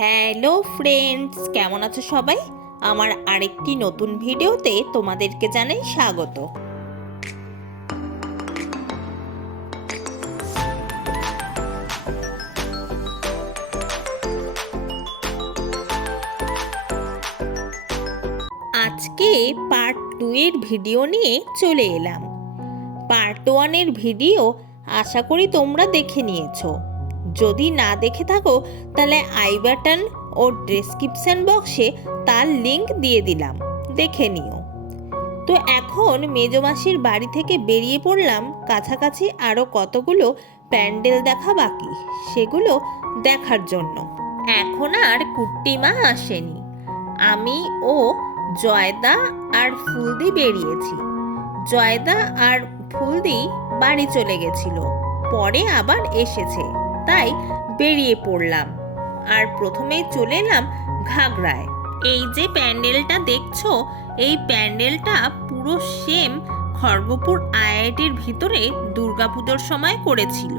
Hello friends, কেমন আছো সবাই? আমার আরেকটি নতুন ভিডিওতে তোমাদেরকে জানাই স্বাগত। আজকে পার্ট 2 এর ভিডিও নিয়ে চলে এলাম। পার্ট 1 এর ভিডিও আশা করি তোমরা দেখে নিয়েছো। যদি না দেখে থাকো তাহলে আই বাটন ও ডেসক্রিপশন বক্সে তার লিংক দিয়ে দিলাম, দেখে নিও। তো এখন মেজমাসির বাড়ি থেকে বেরিয়ে পড়লাম। কাছাকাছি আরও কতগুলো প্যান্ডেল দেখা বাকি, সেগুলো দেখার জন্য। এখন আর কুট্টিমা আসেনি, আমি ও জয়দা আর ফুলদি বেরিয়েছি। জয়দা আর ফুলদি বাড়ি চলে গেছিল, পরে আবার এসেছে, তাই বেরিয়ে পড়লাম। আর প্রথমেই চলে এলাম ঘাগড়ায়। এই যে প্যান্ডেলটা দেখছো, এই প্যান্ডেলটা পুরো সেম খড়গপুর আইআইটির ভিতরে দুর্গাপুজোর সময় করেছিল।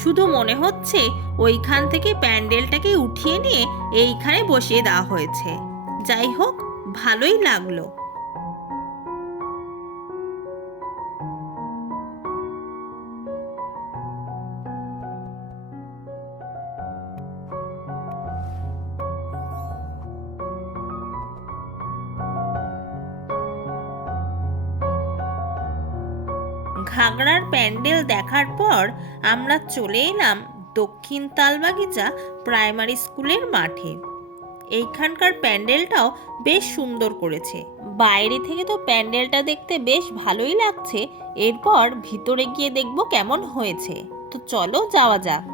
শুধু মনে হচ্ছে ওইখান থেকে প্যান্ডেলটাকে উঠিয়ে নিয়ে এইখানে বসিয়ে দেওয়া হয়েছে। যাই হোক, ভালোই লাগলো। ঘাগড়ার প্যান্ডেল দেখার পর আমরা চলে এলাম দক্ষিণ তালবাগিচা প্রাইমারি স্কুলের মাঠে। এইখানকার প্যান্ডেলটাও বেশ সুন্দর করেছে। বাইরে থেকে তো প্যান্ডেলটা দেখতে বেশ ভালোই লাগছে, এরপর ভিতরে গিয়ে দেখব কেমন হয়েছে। তো চলো যাওয়া যাক।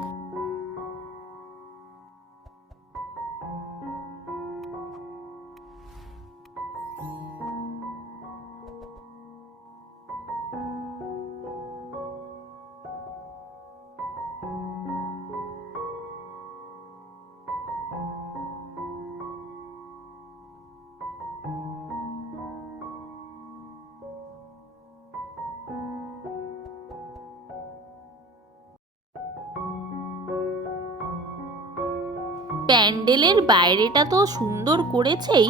প্যান্ডেলের বাইরেটা তো সুন্দর করেছেই,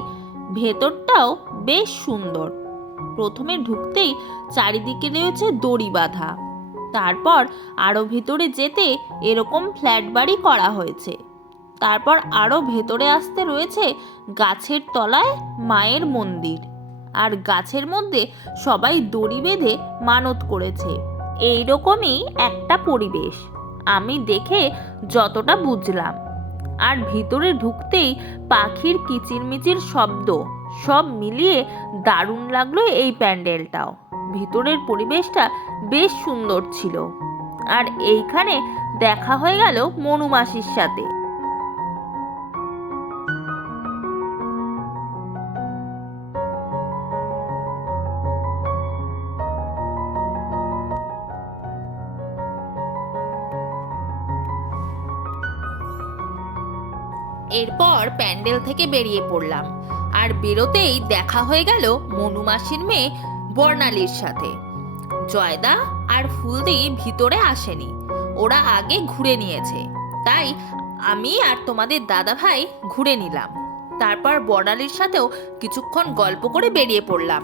ভেতরটাও বেশ সুন্দর। প্রথমে ঢুকতেই চারিদিকে রয়েছে দড়ি বাঁধা, তারপর আরো ভিতরে যেতে এরকম ফ্ল্যাট বাড়ি করা হয়েছে। তারপর আরো ভেতরে আসতে রয়েছে গাছের তলায় মায়ের মন্দির, আর গাছের মধ্যে সবাই দড়ি বেঁধে মানত করেছে। এইরকমই একটা পরিবেশ আমি দেখে যতটা বুঝলাম। আর ভিতরে ঢুকতেই পাখির কিচিরমিচির শব্দ সব মিলিয়ে দারুণ লাগলো এই প্যান্ডেলটাও। ভিতরের পরিবেশটা বেশ সুন্দর ছিল। আর এইখানে দেখা হয়ে গেল মনু মাসির সাথে। এরপর প্যান্ডেল থেকে বেরিয়ে পড়লাম, আর বেরোতেই দেখা হয়ে গেল মনু মাসির মেয়ে বর্ণালীর সাথে। জয়দা আর ফুলদি ভিতরে আসেনি, ওরা আগে ঘুরে নিয়েছে, তাই আমি আর তোমাদের দাদা ভাই ঘুরে নিলাম। তারপর বর্ণালীর সাথেও কিছুক্ষণ গল্প করে বেরিয়ে পড়লাম।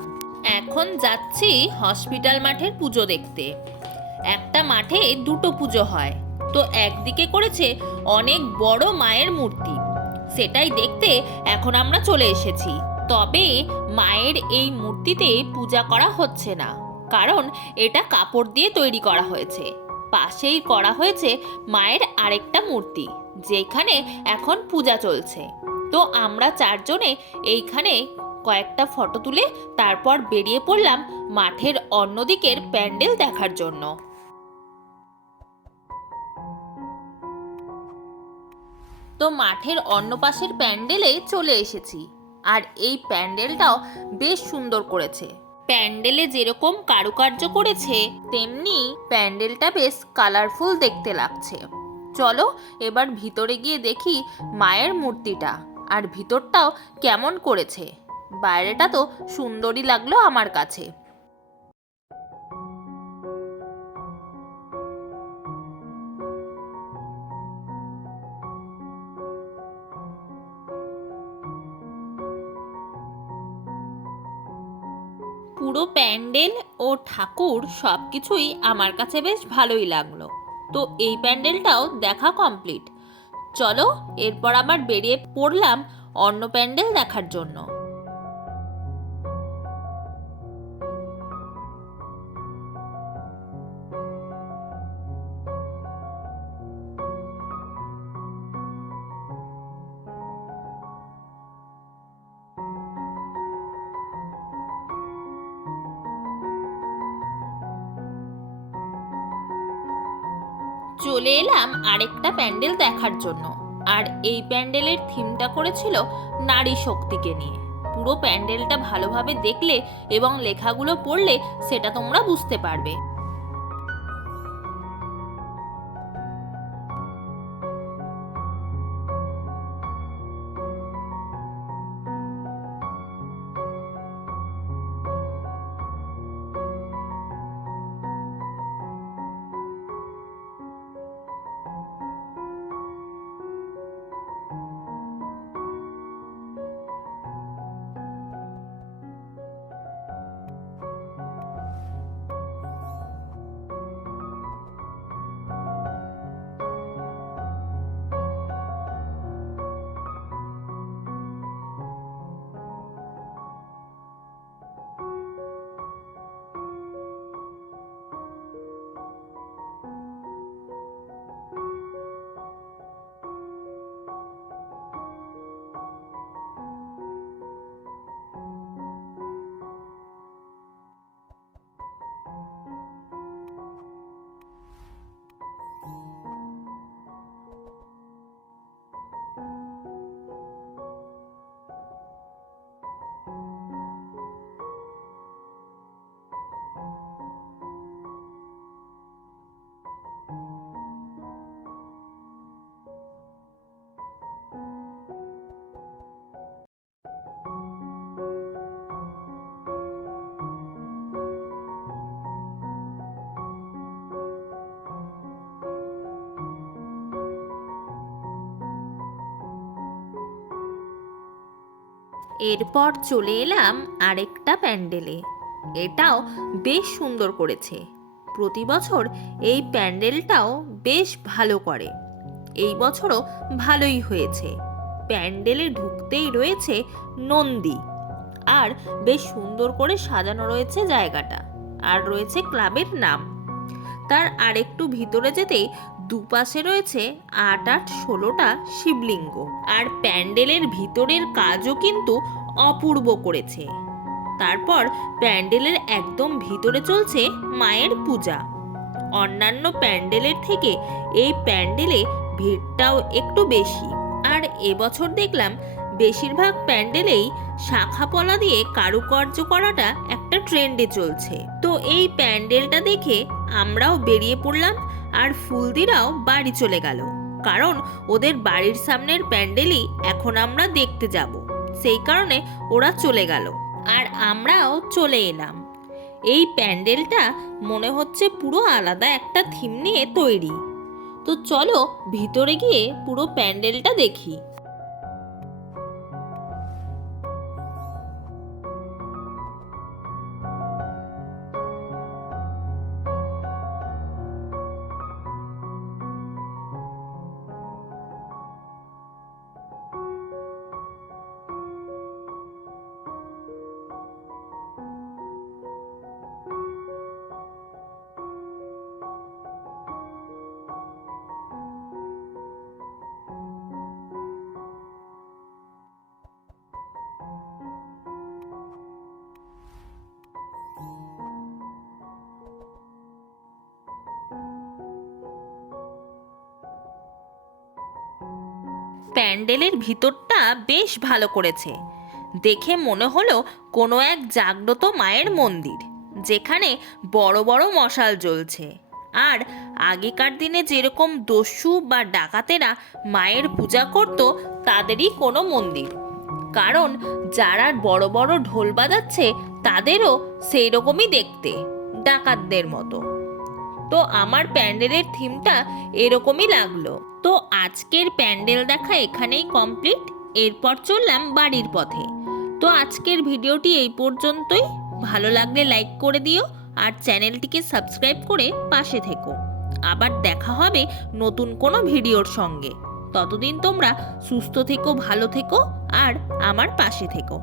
এখন যাচ্ছি হসপিটাল মাঠের পুজো দেখতে। একটা মাঠে দুটো পুজো হয়, তো একদিকে করেছে অনেক বড় মায়ের মূর্তি, সেটাই দেখতে এখন আমরা চলে এসেছি। তবে মায়ের এই মূর্তিতে পূজা করা হচ্ছে না, কারণ এটা কাপড় দিয়ে তৈরি করা হয়েছে। পাশেই করা হয়েছে মায়ের আরেকটা মূর্তি, যেখানে এখন পূজা চলছে। তো আমরা চারজনে এইখানে কয়েকটা ফটো তুলে তারপর বেরিয়ে পড়লাম মাঠের অন্যদিকের প্যান্ডেল দেখার জন্য। তো মাঠের অন্য পাশের প্যান্ডেলে চলে এসেছি, আর এই প্যান্ডেলটাও বেশ সুন্দর করেছে। প্যান্ডেলে যেরকম কারুকার্য করেছে তেমনি প্যান্ডেলটা বেশ কালারফুল দেখতে লাগছে। চলো এবার ভিতরে গিয়ে দেখি মায়ের মূর্তিটা, আর ভিতরটাও কেমন করেছে। বাইরেটা তো সুন্দরই লাগলো আমার কাছে। পুরো প্যান্ডেল ও ঠাকুর সব কিছুই আমার কাছে বেশ ভালোই লাগলো। তো এই প্যান্ডেলটাও দেখা কমপ্লিট। চলো এরপর আবার বেরিয়ে পড়লাম অন্য প্যান্ডেল দেখার জন্য। চলে এলাম আরেকটা প্যান্ডেল দেখার জন্য। আর এই প্যান্ডেলের থিমটা করেছিল নারী শক্তিকে নিয়ে। পুরো প্যান্ডেলটা ভালোভাবে দেখলে এবং লেখাগুলো পড়লে সেটা তোমরা বুঝতে পারবে। এরপর চলে এলাম আরেকটা প্যান্ডেলে। এটাও বেশ সুন্দর করেছে। প্রতি বছর এই প্যান্ডেলটাও বেশ ভালো করে। এই বছরও ভালোই হয়েছে। প্যান্ডেলে ঢুকতেই রয়েছে নন্দী, আর বেশ সুন্দর করে সাজানো রয়েছে জায়গাটা, আর রয়েছে ক্লাবের নাম। তার আরেকটু ভিতরে যেতেই দুপাশে রয়েছে ৮-৮-১৬টা শিবলিঙ্গ। আর প্যান্ডেলের ভিতরের কাজও কিন্তু অপূর্ব করেছে। তারপর প্যান্ডেলের একদম ভিতরে চলছে মায়ের পূজা। অন্যান্য প্যান্ডেলের থেকে এই প্যান্ডেলে ভিড়টাও একটু বেশি। আর এবছর দেখলাম বেশিরভাগ প্যান্ডেলেই শাখাপলা দিয়ে কারুকার্য করাটা একটা ট্রেন্ডে চলছে। তো এই প্যান্ডেলটা দেখে আমরাও বেরিয়ে পড়লাম, আর ফুলদিরাও বাড়ি চলে গেল, কারণ ওদের বাড়ির সামনের প্যান্ডেলই এখন আমরা দেখতে যাব। সেই কারণে ওরা চলে গেল, আর আমরাও চলে এলাম। এই প্যান্ডেলটা মনে হচ্ছে পুরো আলাদা একটা থিম নিয়ে তৈরি। তো চলো ভিতরে গিয়ে পুরো প্যান্ডেলটা দেখি। প্যান্ডেলের ভিতরটা বেশ ভালো করেছে। দেখে মনে হলো কোনো এক জাগ্রত মায়ের মন্দির, যেখানে বড় বড় মশাল জ্বলছে। আর আগেকার দিনে যেরকম দস্যু বা ডাকাতেরা মায়ের পূজা করত, তাদেরই কোনো মন্দির। কারণ যারা বড় বড় ঢোল বাজাচ্ছে তাদেরও সেই রকমই দেখতে, ডাকাতদের মতো। তো আমার প্যান্ডেলের থিমটা এরকমই লাগলো। তো আজকের প্যান্ডেল দেখা এখানেই কমপ্লিট। এরপর চললাম বাড়ির পথে। তো আজকের ভিডিওটি এই পর্যন্তই। ভালো লাগলে লাইক করে দিও আর চ্যানেলটিকে সাবস্ক্রাইব করে পাশে থেকো। আবার দেখা হবে নতুন কোনো ভিডিওর সঙ্গে। ততদিন তোমরা সুস্থ থেকো, ভালো থেকো আর আমার পাশে থেকো।